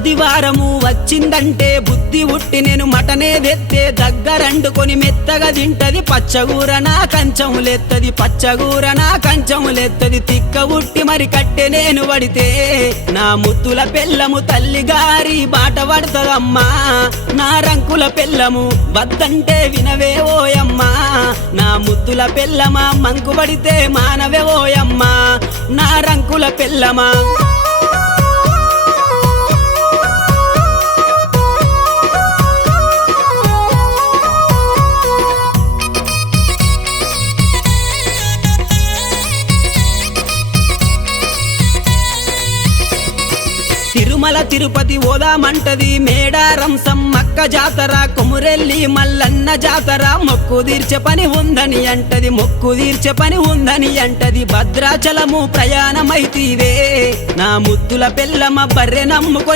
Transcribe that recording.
ఆదివారము వచ్చిందంటే బుద్ధి ఉట్టి నేను మటనే తెత్తే దగ్గరండుకొని మెత్తగా తింటది పచ్చగూర నా కంచములెత్తది పచ్చగూర నా కంచములెత్తది తిక్క ఉట్టి మరి కట్టె నేను పడితే నా ముత్తుల పెళ్ళము తల్లి గారి బాట పడతదమ్మా నా రంకుల పెళ్ళము వద్దంటే వినవే ఓయమ్మా నా ముత్తుల పెళ్ళమా మంకు పడితే మానవే ఓయమ్మా నా రంకుల పెళ్ళమా తిరుమల తిరుపతి ఓదామంటది మేడారం సమ్మక్క జాతర కొమురెల్లి మల్లన్న జాతర మొక్కు తీర్చే పని ఉందని అంటది మొక్కు తీర్చే పని ఉందని అంటది భద్రాచలము ప్రయాణమైతీవే నా ముద్దుల పెళ్ళమ బర్రె నమ్ముకొని